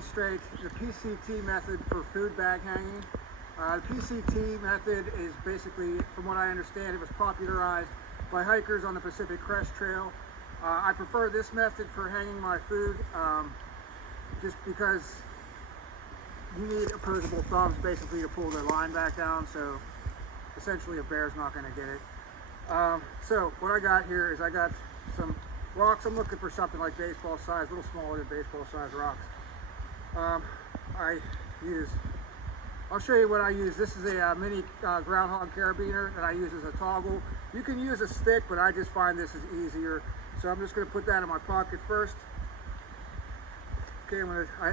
demonstrate the PCT method for food bag hanging. The PCT method is basically, from what I understand, it was popularized by hikers on the Pacific Crest Trail. I prefer this method for hanging my food just because you need opposable thumbs basically to pull the line back down, so essentially a bear's not going to get it. So what I got here is I got some rocks. I'm looking for something like baseball size, a little smaller than baseball size rocks. I'll show you what I use. This is a mini groundhog carabiner that I use as a toggle. You can use a stick, but I just find this is easier. So I'm just going to put that in my pocket first. Okay,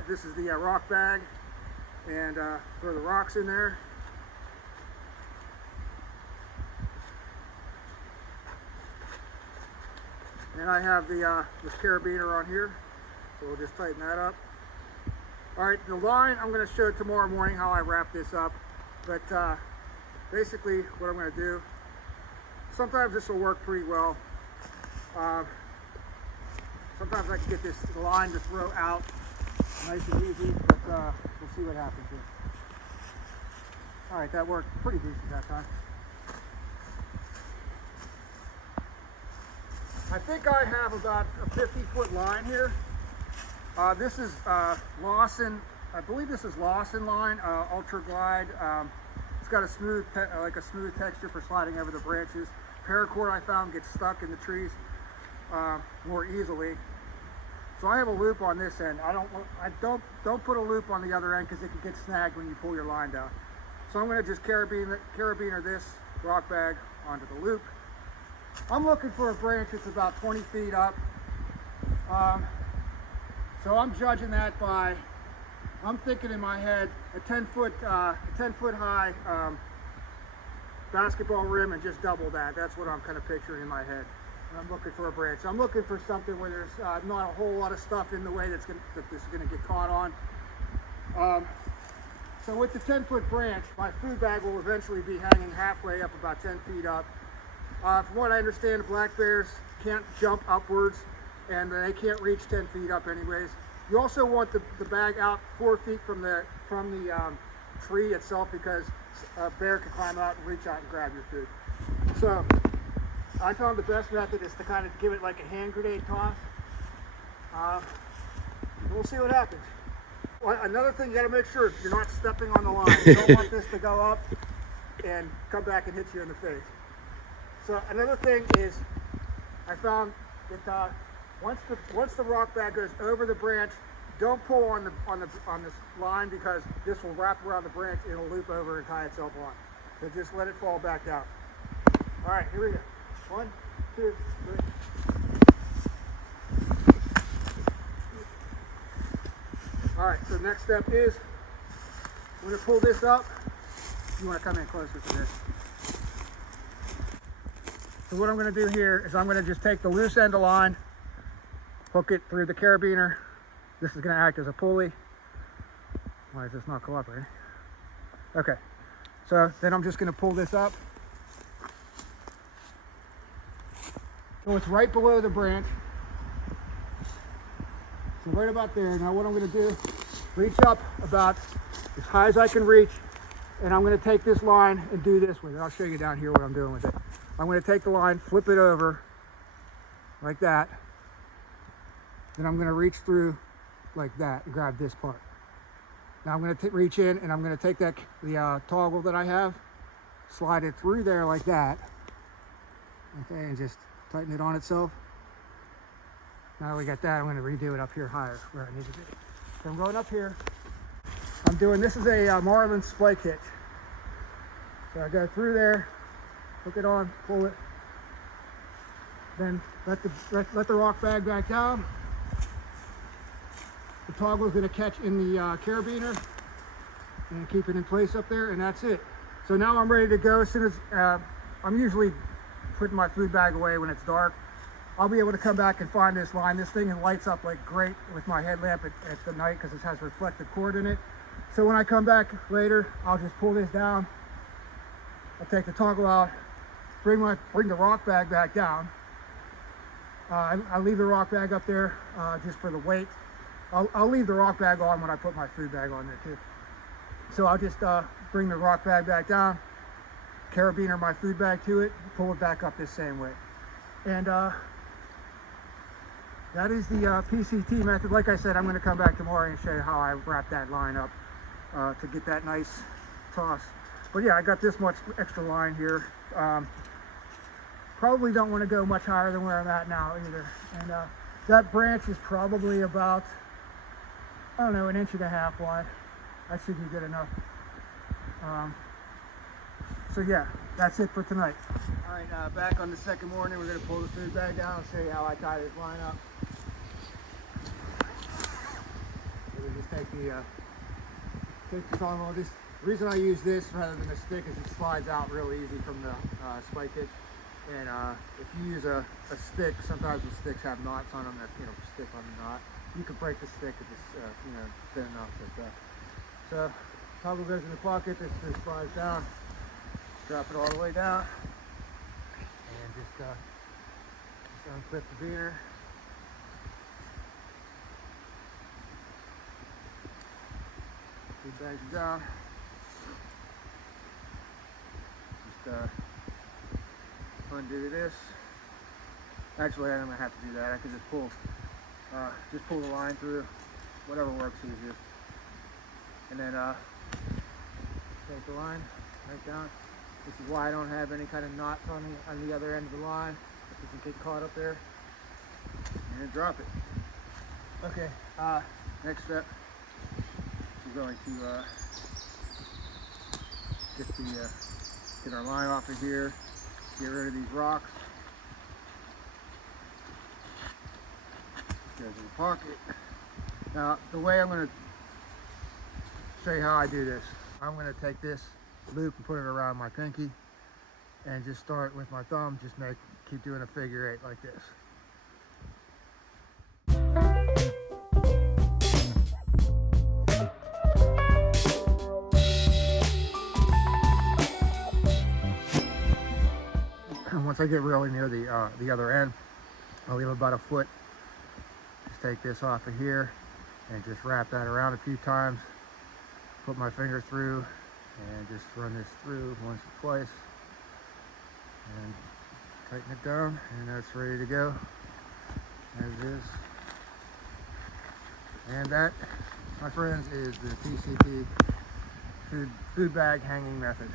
this is the rock bag, and throw the rocks in there. And I have the this carabiner on here, so we'll just tighten that up. All right, the line, I'm going to show tomorrow morning how I wrap this up, but basically what I'm going to do, sometimes this will work pretty well. Sometimes I can get this line to throw out nice and easy, but we'll see what happens here. All right, that worked pretty decent that time. I think I have about a 50-foot line here. This is Lawson. I believe this is Lawson line, ultraglide. It's got a smooth, like a smooth texture for sliding over the branches. Paracord I found gets stuck in the trees more easily. So I have a loop on this end. Don't put a loop on the other end because it can get snagged when you pull your line down. So I'm going to just carabiner this rock bag onto the loop. I'm looking for a branch that's about 20 feet up. So I'm judging that by, I'm thinking in my head, a 10-foot high basketball rim and just double that. That's what I'm kind of picturing in my head when I'm looking for a branch. So I'm looking for something where there's not a whole lot of stuff in the way that this is going to get caught on. So with the 10-foot branch, my food bag will eventually be hanging halfway up, about 10 feet up. From what I understand, black bears can't jump upwards, and they can't reach 10 feet up anyways. You also want the bag out 4 feet from the tree itself, because a bear can climb out and reach out and grab your food. So I found the best method is to kind of give it like a hand grenade toss. We'll see what happens. Another thing, you got to make sure you're not stepping on the line. You don't want this to go up and come back and hit you in the face. So another thing is, I found that once the rock bag goes over the branch, don't pull on this line, because this will wrap around the branch. It'll loop over and tie itself on. So just let it fall back down. All right, here we go. 1, 2, 3. All right. So next step is, I'm going to pull this up. You want to come in closer to this. So what I'm going to do here is I'm going to just take the loose end of line, hook it through the carabiner. This is going to act as a pulley. Why is this not cooperating? Okay, so then I'm just going to pull this up. So it's right below the branch. So right about there. Now what I'm going to do, reach up about as high as I can reach, and I'm going to take this line and do this with it. I'll show you down here what I'm doing with it. I'm going to take the line, flip it over like that. Then I'm going to reach through like that and grab this part. Now I'm going to reach in, and I'm going to take the toggle that I have, slide it through there like that. Okay, and just tighten it on itself. Now we got that, I'm going to redo it up here higher where I need to be. So I'm going up here. I'm doing, this is a Marlin spike hitch. So I go through there, hook it on, pull it, then let the rock bag back down. The toggle is going to catch in the carabiner and keep it in place up there, and that's it. So now I'm ready to go. As soon as I'm usually putting my food bag away when it's dark, I'll be able to come back and find this line. This thing lights up like great with my headlamp at the night, because it has reflective cord in it. So when I come back later, I'll just pull this down. I'll take the toggle out, bring the rock bag back down. I leave the rock bag up there just for the weight. I'll leave the rock bag on when I put my food bag on there too. So I'll just bring the rock bag back down, carabiner my food bag to it, pull it back up this same way. And that is the PCT method. Like I said, I'm going to come back tomorrow and show you how I wrap that line up to get that nice toss. But yeah, I got this much extra line here. Probably don't want to go much higher than where I'm at now either. And that branch is probably about, I don't know, 1.5 inches wide. That should be good enough. So yeah, that's it for tonight. All right, back on the second morning, we're going to pull the food bag down and show you how I tie this line up. So we just take the tongue. The reason I use this rather than a stick is it slides out real easy from the spike hitch. And if you use a stick, sometimes the sticks have knots on them that stick on the knot. You can break the stick if it's thin enough. So toggle goes in the pocket. This slides down. Drop it all the way down, and just unclip the beater. Feed bags down. Just undo this. Actually, I'm gonna have to do that. I can just pull the line through, whatever works easier, and then take the line right down. This is why I don't have any kind of knots on the other end of the line. It doesn't get caught up there. And then drop it. Okay, next step, we're going to get our line off of here, get rid of these rocks. Goes in the pocket. Now, the way I'm going to show you how I do this, I'm going to take this loop and put it around my pinky and just start with my thumb, just keep doing a figure 8 like this. And once I get really near the other end, I'll leave about a foot. Just take this off of here and just wrap that around a few times, put my finger through and just run this through once or twice and tighten it down, and that's ready to go as is. And that, my friends, is the PCT food bag hanging method.